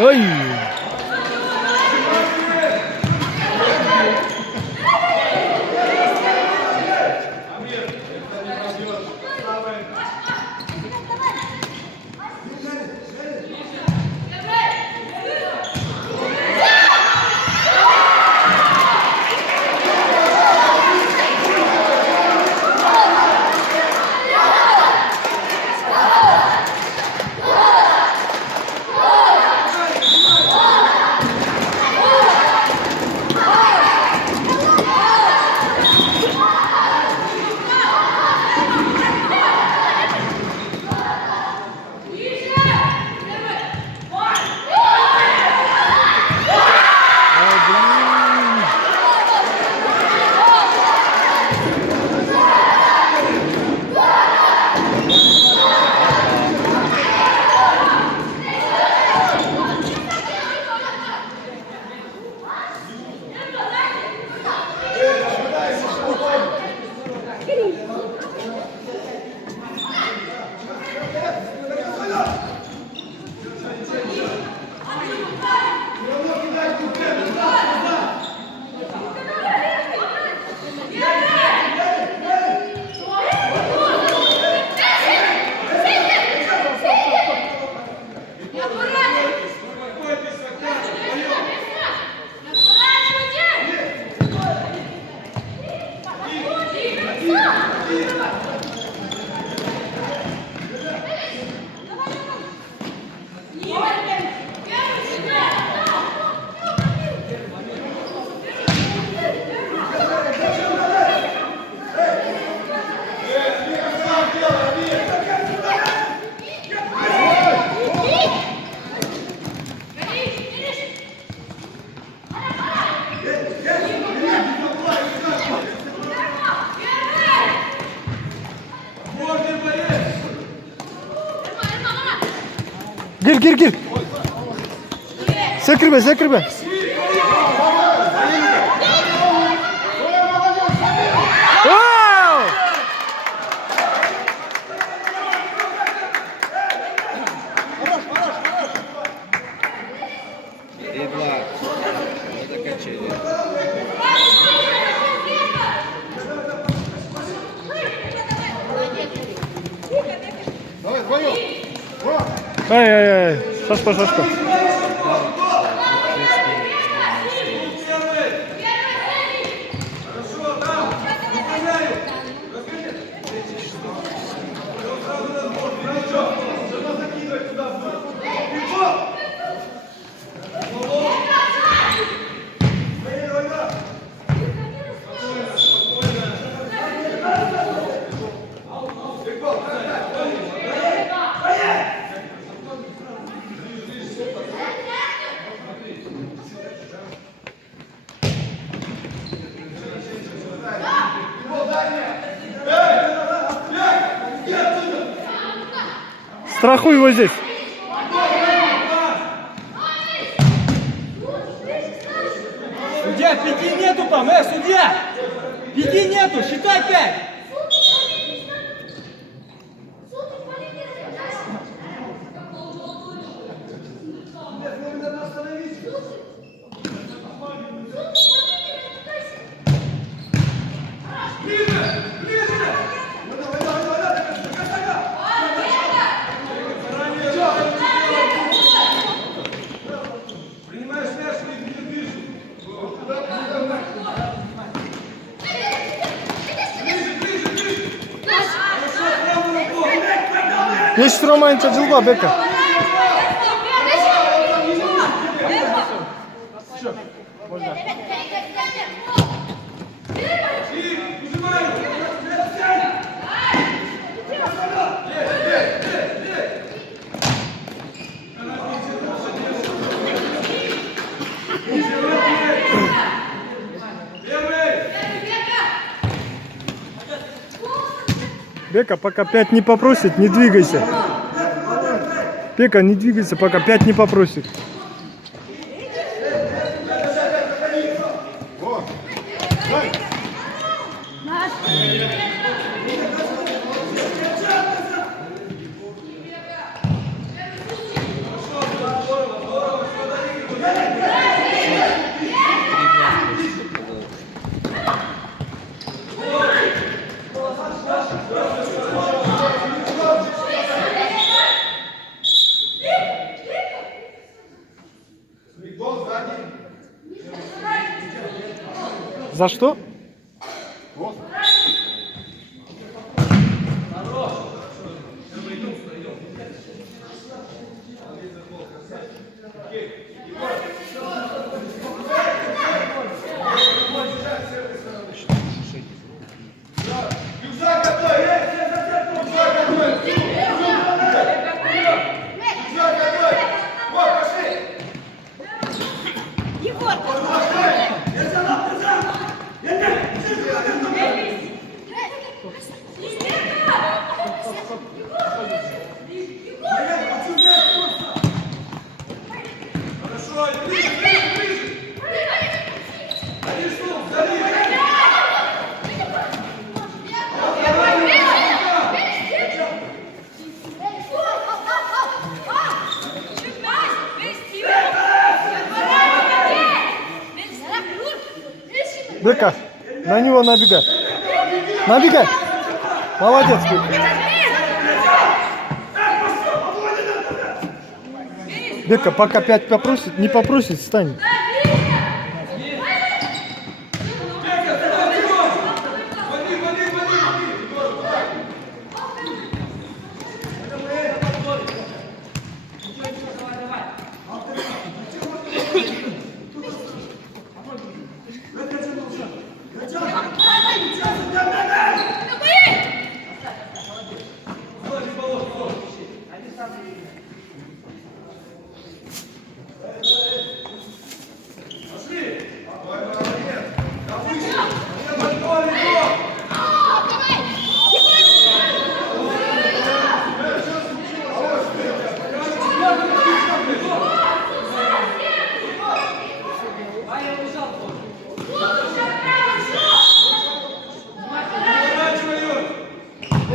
Ой! Gir. Sekirme. Ай. Сашка. Страхуй его здесь. Судья, 5 нету там, судья! 5 нету, считай 5! Есть Роман Чаджилба, Бека. Бека, пока 5 не попросит, не двигайся. Бека, не двигайся, пока 5 не попросит. За что? Бека, на него набегай. Набегай. Молодец, Бека. Бека, пока 5 попросит, не попросит, встань.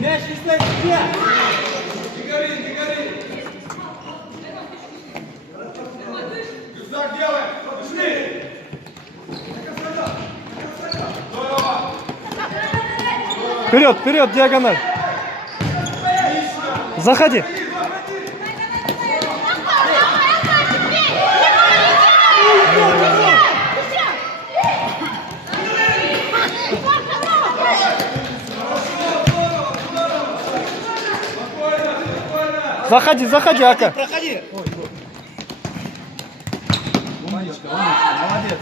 Мяч не стоит, где? Не гори. Рюкзак делаем. Пошли. Вперед, вперед, диагональ. Заходи. Заходи, заходи, Ака. Проходи. Умничка, молодец.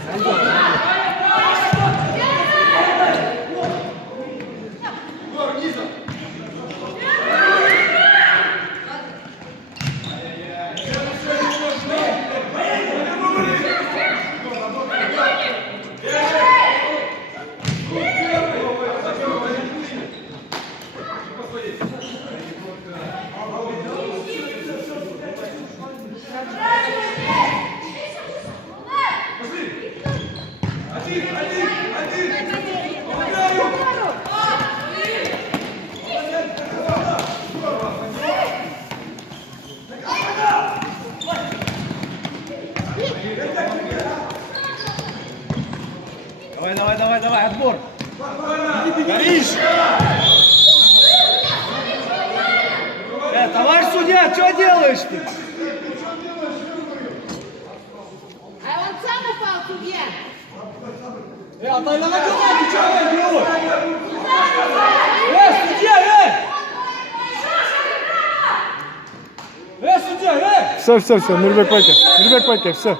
Давай, отбор. Горишь! Товарищ судья, что делаешь ты? А он сам упал, судья. Отдай на ногу, ты что делаешь? Судья, судья, Все, Нурбек Пайке, все.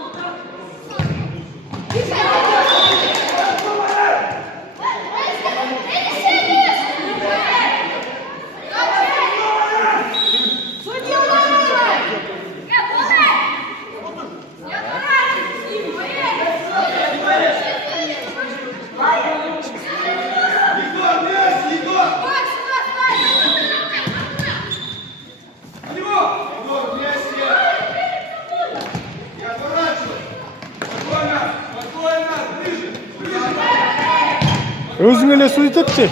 Өзің еле сөйтіпші.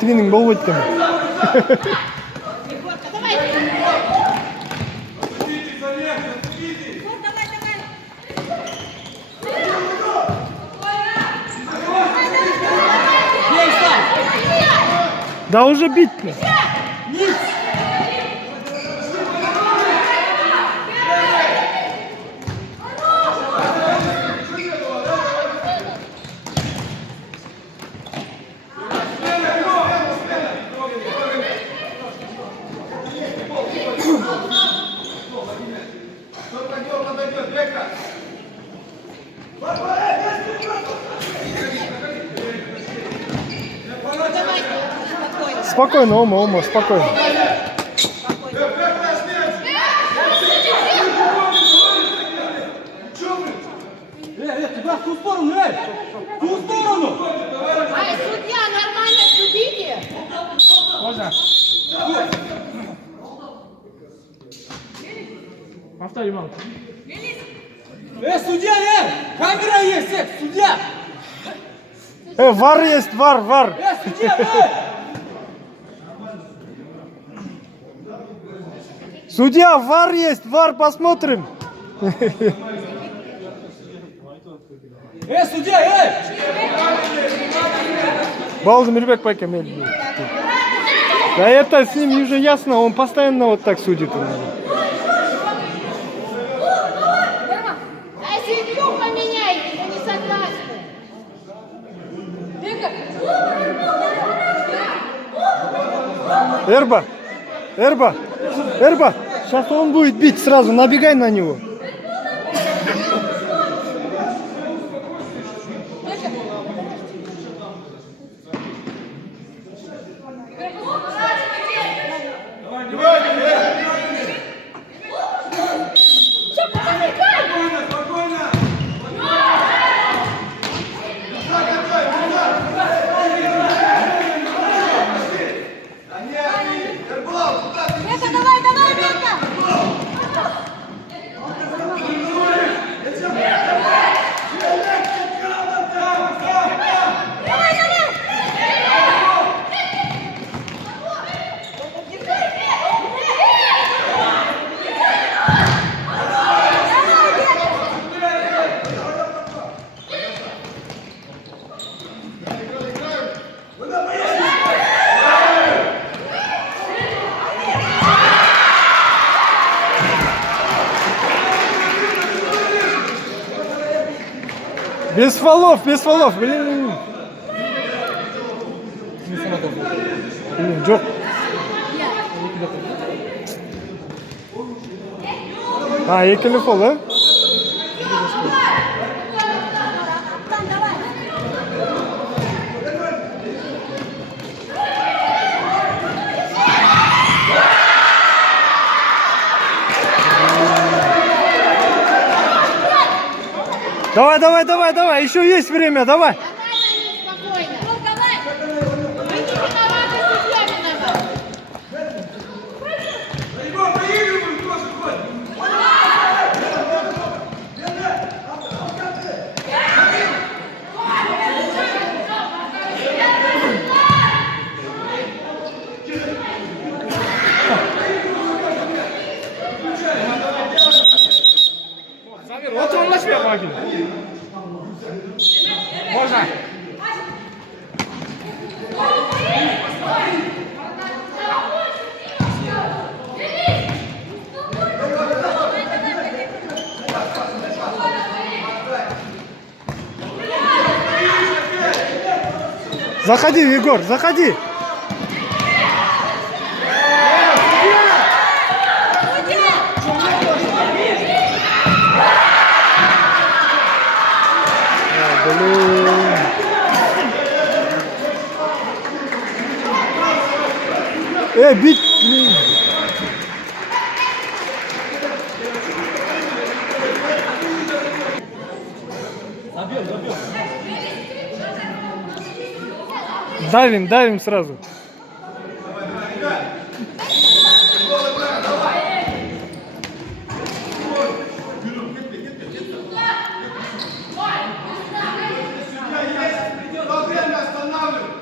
Тренинг болып өткен. Егорка, давай. Бей, Стас! Да уже бить. Низ! Давай, спокойно. Спокойно, Ома, спокойно. Туда, в ту сторону, в ту сторону! Ай, судья, нормально судите. Можно? Повтори, мам. Судья, камера есть, судья! Вар есть, вар. Судья, Судья, вар есть, вар, посмотрим. Судья, Балдымирбек Пайка медленно. Да это с ним уже ясно, он постоянно вот так судит. А судью поменяйте, вы не согласны. Эрба. Сейчас он будет бить сразу, набегай на него. Давай, Бека! Без фолов, блин. Жоқ. Екілі фол, Давай, еще есть время, давай. Давай, спокойно. Ну, давай. Вы не виноваты, судья виноват. Вот он наш первый. Можно? Заходи, Егор, заходи. Бить, блин. Давим сразу. Время останавливай.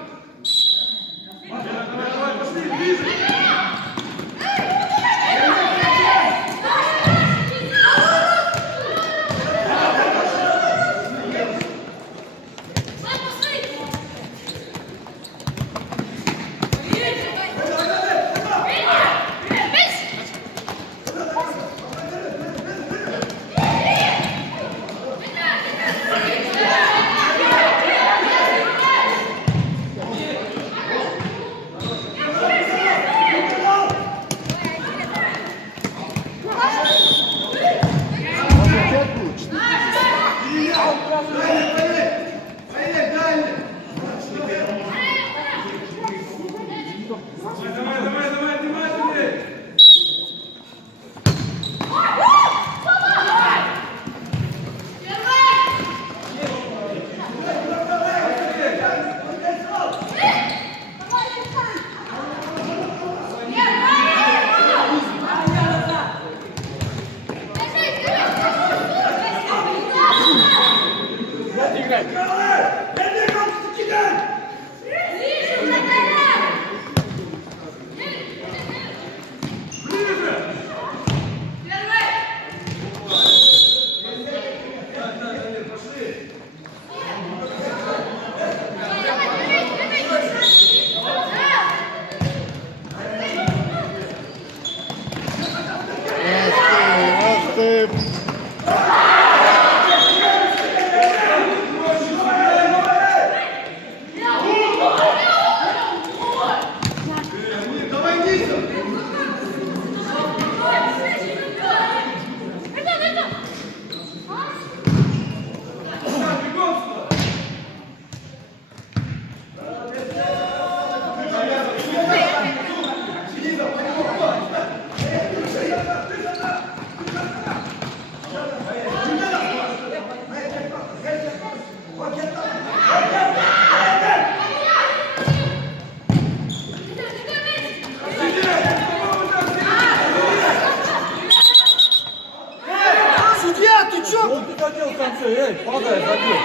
эй, падай, забей.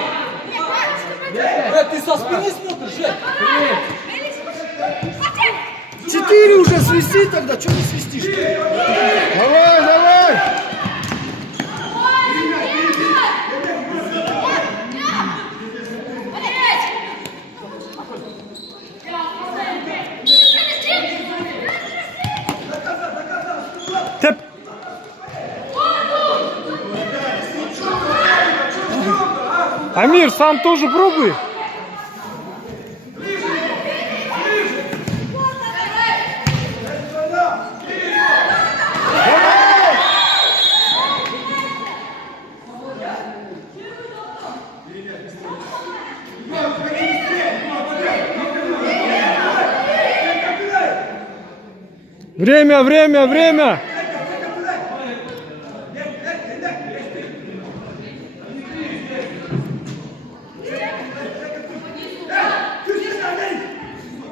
Ты со спины смотришь, эй. 4 уже свисти тогда, что ты свистишь? Давай, давай! Теп! Амир, сам тоже пробуй. Время, время, время!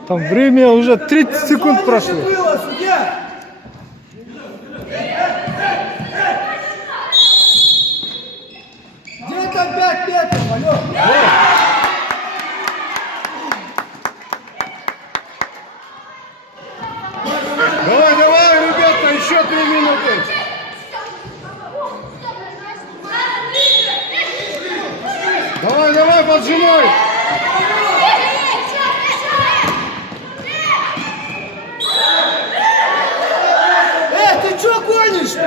Там время уже 30 секунд прошло. Было, судья! Где-то 5 метров, алло! Давай, давай, ребята, еще 3 минуты. Давай, давай, поджимай. Ты что гонишь?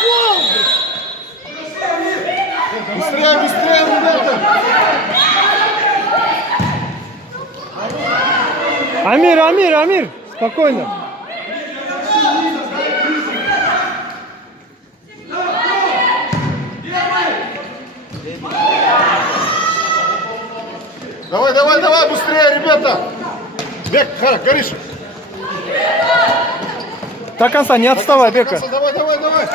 Фол! Быстрее, быстрее, ребята. Амир, Амир, Амир, спокойно. Давай, давай, давай, быстрее, ребята! Бек, Гориша! До конца, не отставай, Бека. Давай, давай, давай!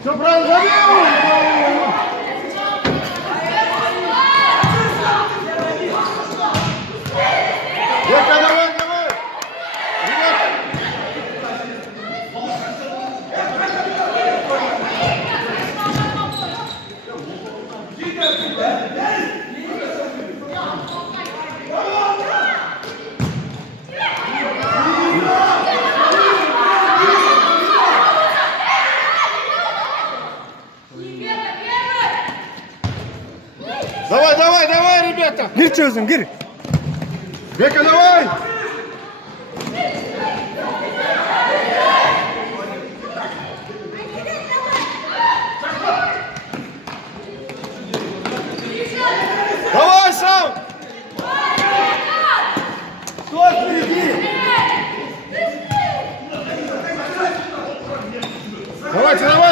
Все правильно, забил! Бека, давай, давай! Ребята! Давай, давай, давай, ребята! Gir çözüm, gir. Бека, давай! Давай сам! Кто впереди? Давайте, давай!